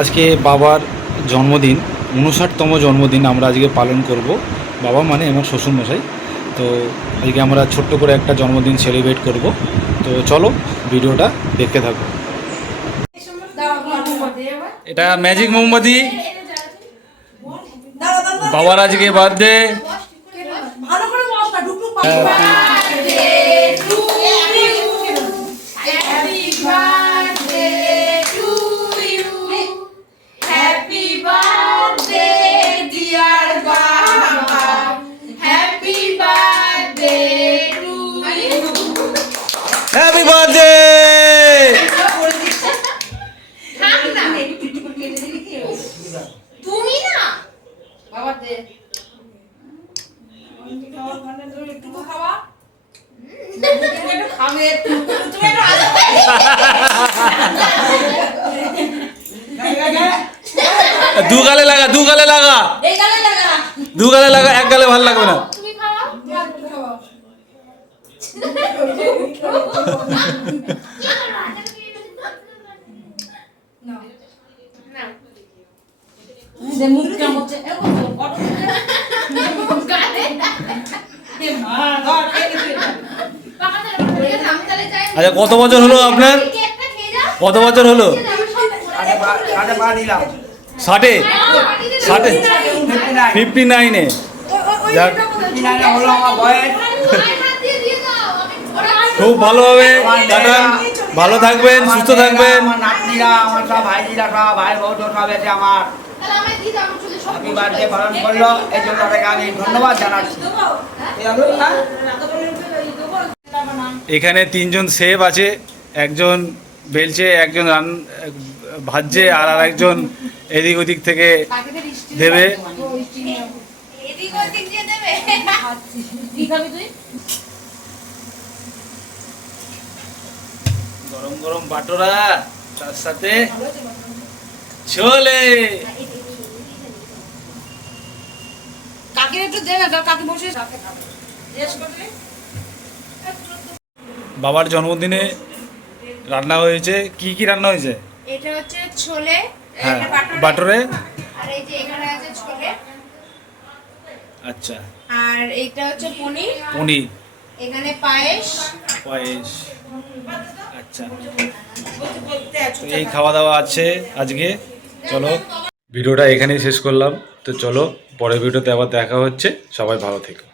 আজকে বাবার জন্মদিন উনষাটতম জন্মদিন আমরা আজকে পালন করব। বাবা মানে আমার শ্বশুরমশাই। তো আজকে আমরা ছোট্ট করে একটা জন্মদিন সেলিব্রেট করব। তো চলো ভিডিওটা দেখতে থাকো। এটা ম্যাজিক মোমবাতি। বাবার আজকে বার্থডে হ্যাপি বার্থডে। তুমি না? বাবা দে খাওয়া খাবে তুমি গালে লাগা দু গালে লাগা। এই গালে লাগা। দু গালে লাগা এক গালে ভালো লাগবে না। আচ্ছা কত বছর হলো আপনার? কত বছর হলো? ষাটে? ষাটে? ফিফটি ফিফটি নাইনে। যাক ফিফটি নাইনে হলো আমার বয়স খুব ভালোভাবে কাটান ভালো থাকবেন সুস্থ থাকবেন। আমার নাতনিরা আমার সব ভাইজিরা সব ভাই বৌদ্ধ সব এসে আমার হ্যাপি বার্থডে পালন করল। এই জন্য তাদেরকে আমি ধন্যবাদ জানাচ্ছি। এই হলো না? এখানে তিনজন সেফ আছে একজন বেলছে একজন রান ভাজছে আর আর একজন এদিক ওদিক থেকে দেবে। এদিক ওদিক দিয়ে দেবে কি খাবি তুই গরম গরম বাটোরা তার সাথে চলে কাকির একটু দে না কাকি বসে সাথে খাবে জিজ্ঞেস করলি বাবার জন্মদিনে রান্না হয়েছে। কি কি রান্না হয়েছে? এটা হচ্ছে ছোলে হ্যাঁ বাটরে। আর এই যে এখানে আছে ছোলে। আচ্ছা। আর এইটা হচ্ছে পনির। পনির। এখানে পায়েস। পায়েস। আচ্ছা। তো এই খাওয়া দাওয়া আছে আজকে। চলো। ভিডিওটা এখানেই শেষ করলাম। তো চলো পরের ভিডিওতে আবার দেখা হচ্ছে। সবাই ভালো থেকো।